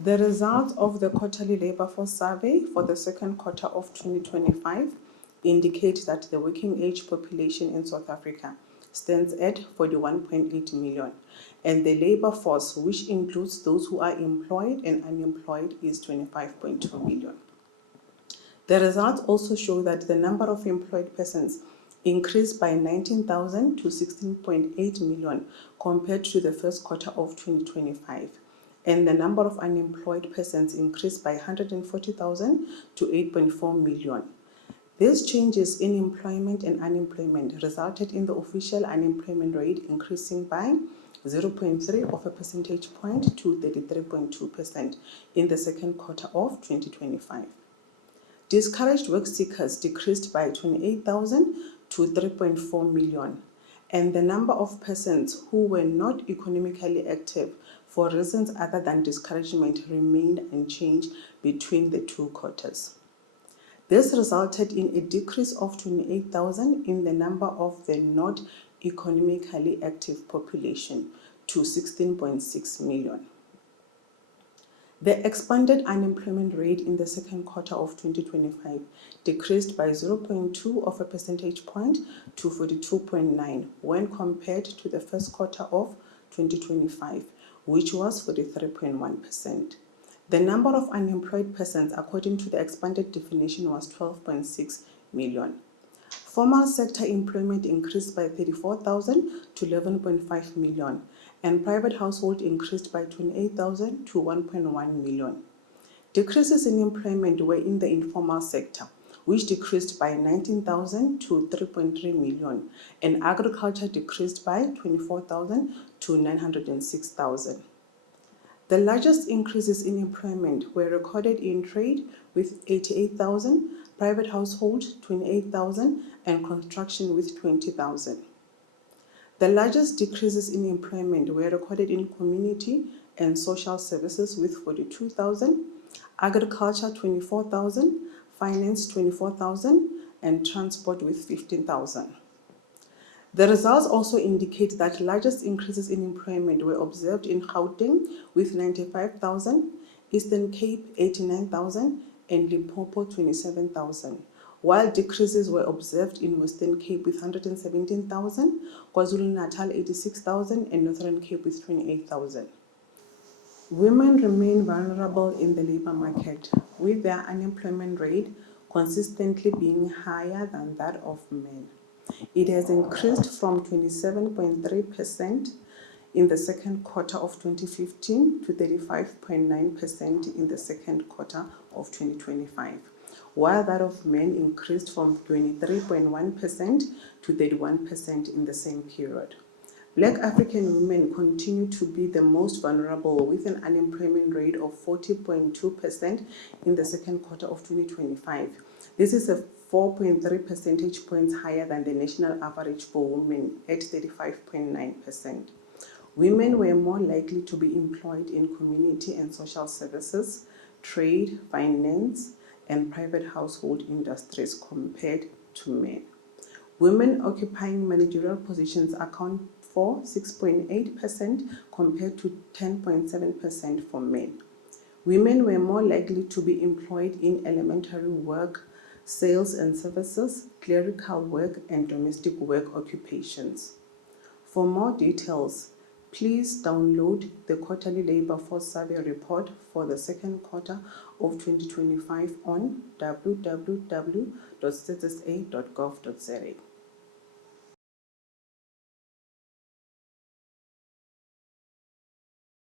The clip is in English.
The results of the quarterly labor force survey for the second quarter of 2025 indicate that the working age population in South Africa stands at 41.8 million, and the labor force, which includes those who are employed and unemployed, is 25.2 million. The results also show that the number of employed persons increased by 19,000 to 16.8 million compared to the first quarter of 2025, and the number of unemployed persons increased by 140,000 to 8.4 million. These changes in employment and unemployment resulted in the official unemployment rate increasing by 0.3 of a percentage point to 33.2% in the second quarter of 2025. Discouraged work seekers decreased by 28,000 to 3.4 million, and the number of persons who were not economically active for reasons other than discouragement remained unchanged between the two quarters. This resulted in a decrease of 28,000 in the number of the not economically active population to 16.6 million. The expanded unemployment rate in the second quarter of 2025 decreased by 0.2 of a percentage point to 42.9 when compared to the first quarter of 2025, which was 43.1%. The number of unemployed persons according to the expanded definition was 12.6 million. Formal sector employment increased by 34,000 to 11.5 million, and private household increased by 28,000 to 1.1 million. Decreases in employment were in the informal sector, which decreased by 19,000 to 3.3 million, and agriculture decreased by 24,000 to 906,000. The largest increases in employment were recorded in trade with 88,000, private household 28,000, and construction with 20,000. The largest decreases in employment were recorded in community and social services with 42,000, agriculture 24,000, finance 24,000, and transport with 15,000. The results also indicate that largest increases in employment were observed in Gauteng with 95,000, Eastern Cape 89,000, and Limpopo 27,000, while decreases were observed in Western Cape with 117,000, KwaZulu-Natal 86,000, and Northern Cape with 28,000. Women remain vulnerable in the labor market, with their unemployment rate consistently being higher than that of men. It has increased from 27.3% in the second quarter of 2015 to 35.9% in the second quarter of 2025, while that of men increased from 23.1% to 31% in the same period. Black African women continue to be the most vulnerable, with an unemployment rate of 40.2% in the second quarter of 2025. This is a 4.3 percentage points higher than the national average for women at 35.9%. Women were more likely to be employed in community and social services, trade, finance, and private household industries compared to men. Women occupying managerial positions account for 6.8% compared to 10.7% for men. Women were more likely to be employed in elementary work, sales and services, clerical work, and domestic work occupations. For more details, please download the Quarterly Labor Force Survey Report for the second quarter of 2025 on www.statsa.gov.za.